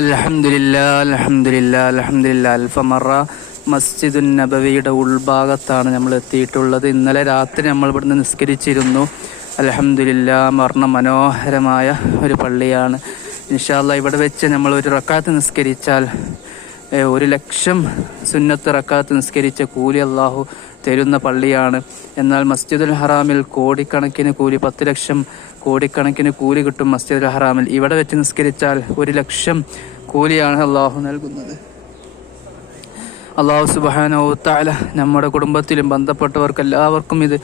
അലഹമില്ല അലഹമില്ല അലഹമില്ല അൽഫമറ മസ്ജിദുൻ നബവിയുടെ ഉൾഭാഗത്താണ് നമ്മൾ എത്തിയിട്ടുള്ളത്. ഇന്നലെ രാത്രി നമ്മൾ ഇവിടുന്ന് നിസ്കരിച്ചിരുന്നു. അലഹമില്ല മറന്ന മനോഹരമായ ഒരു പള്ളിയാണ്. ഇൻഷാല്ല ഇവിടെ വെച്ച് നമ്മൾ ഒരു റക്കാത്ത് നിസ്കരിച്ചാൽ ഒരു ലക്ഷം സുന്നത്ത് റക്കാത്ത് നിസ്കരിച്ച കൂലി അള്ളാഹു തരുന്ന പള്ളിയാണ്. എന്നാൽ മസ്ജിദുൽ ഹറാമിൽ കോടിക്കണക്കിന് കൂലി പത്ത് ലക്ഷം കോടിക്കണക്കിന് കൂലി കിട്ടും മസ്ജിദുൽ ഹറാമിൽ. ഇവിടെ വെച്ച് നിസ്കരിച്ചാൽ ഒരു ലക്ഷം കൂലിയാണ് അള്ളാഹു നൽകുന്നത്. അള്ളാഹു സുബാനോ താല നമ്മുടെ കുടുംബത്തിലും ബന്ധപ്പെട്ടവർക്ക് എല്ലാവർക്കും ഇത്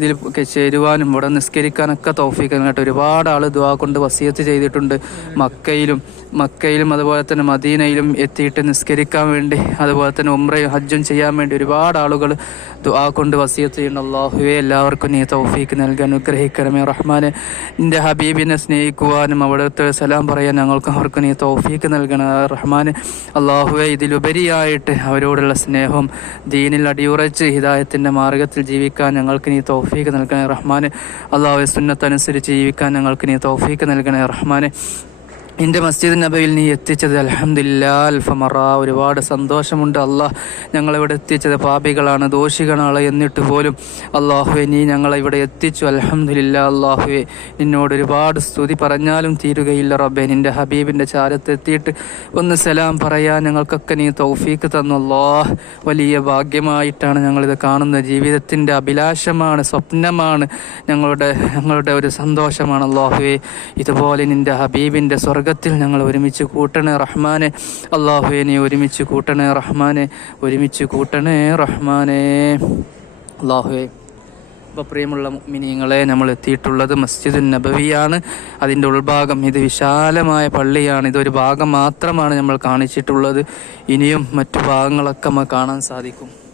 ഇതിൽ ചേരുവാനും ഇവിടെ നിസ്കരിക്കാനൊക്കെ തൗഫീഖ് കേട്ടോ ഒരുപാട് ആൾ ദുവാ കൊണ്ട് വസിയത്ത് ചെയ്തിട്ടുണ്ട്. മക്കയിലും മക്കയിലും അതുപോലെ തന്നെ മദീനയിലും എത്തിയിട്ട് നിസ്കരിക്കാൻ വേണ്ടി അതുപോലെ തന്നെ ഉമ്രയും ഹജ്ജും ചെയ്യാൻ വേണ്ടി ഒരുപാട് ആളുകൾ ദുആ കൊണ്ട് വസിയത്ത് ചെയ്യുന്ന അള്ളാഹുവെ എല്ലാവർക്കും നീ തൗഫീഖ് നൽകി അനുഗ്രഹിക്കണമേ റഹ്മാനെ. നിന്റെ ഹബീബിനെ സ്നേഹിക്കുവാനും അവിടുത്തെ സലാം പറയാൻ ഞങ്ങൾക്കും അവർക്ക് നീ തൗഫീഖ് നൽകണം റഹ്മാന്. അള്ളാഹുവെ ഇതിലുപരിയായിട്ട് അവരോടുള്ള സ്നേഹം ദീനിൽ അടിയുറച്ച് ഹിദായത്തിന്റെ മാർഗത്തിൽ ജീവിക്കാൻ ഞങ്ങൾക്ക് നീ തൗഫീഖ് നൽകണേ റഹ്മാനെ. അള്ളാഹുവെ സുന്നത്തനുസരിച്ച് ജീവിക്കാൻ ഞങ്ങൾക്ക് നീ തൗഫീഖ് നൽകണേ റഹ്മാന്. എന്റെ മസ്ജിദ് നബയിൽ നീ എത്തിച്ചത് അലഹമില്ലാ അൽഫമറ. ഒരുപാട് സന്തോഷമുണ്ട് അള്ളാഹ് ഞങ്ങളിവിടെ എത്തിച്ചത് പാപികളാണ് ദോഷികളാണ് എന്നിട്ട് പോലും അള്ളാഹുവെ നീ ഞങ്ങളെ ഇവിടെ എത്തിച്ചു. അലഹമില്ല അള്ളാഹുവെ. നിന്നോട് ഒരുപാട് സ്തുതി പറഞ്ഞാലും തീരുകയില്ല റബ്ബെ. നിന്റെ ഹബീബിന്റെ ചാരത്തെത്തിയിട്ട് ഒന്ന് സലാം പറയാൻ ഞങ്ങൾക്കൊക്കെ നീ തൗഫീക്ക് തന്നു അള്ളാഹ് വലിയ ഭാഗ്യമായിട്ടാണ് ഞങ്ങളിത് കാണുന്നത് ജീവിതത്തിന്റെ അഭിലാഷമാണ് സ്വപ്നമാണ്. ഞങ്ങളുടെ ഞങ്ങളുടെ ഒരു സന്തോഷമാണ് അള്ളാഹുവെ. ഇതുപോലെ നിന്റെ ഹബീബിന്റെ സ്വർഗത്തിൽ ഞങ്ങൾ ഒരുമിച്ച് കൂട്ടണേ റഹ്മാനെ. അള്ളാഹുവെ നീ ഒരുമിച്ച് കൂട്ടണേ റഹ്മാനെ. ഒരുമിച്ച് കൂട്ടണേ റഹ്മാനെ. അള്ളാഹുവേ അപ്പോൾ പ്രിയമുള്ള മിനിങ്ങളെ നമ്മൾ എത്തിയിട്ടുള്ളത് മസ്ജിദ് നബവിയാണ്. അതിന്റെ ഉൾഭാഗം ഇത് വിശാലമായ പള്ളിയാണ്. ഇതൊരു ഭാഗം മാത്രമാണ് നമ്മൾ കാണിച്ചിട്ടുള്ളത്. ഇനിയും മറ്റു ഭാഗങ്ങളൊക്കെ നമുക്ക് കാണാൻ സാധിക്കും.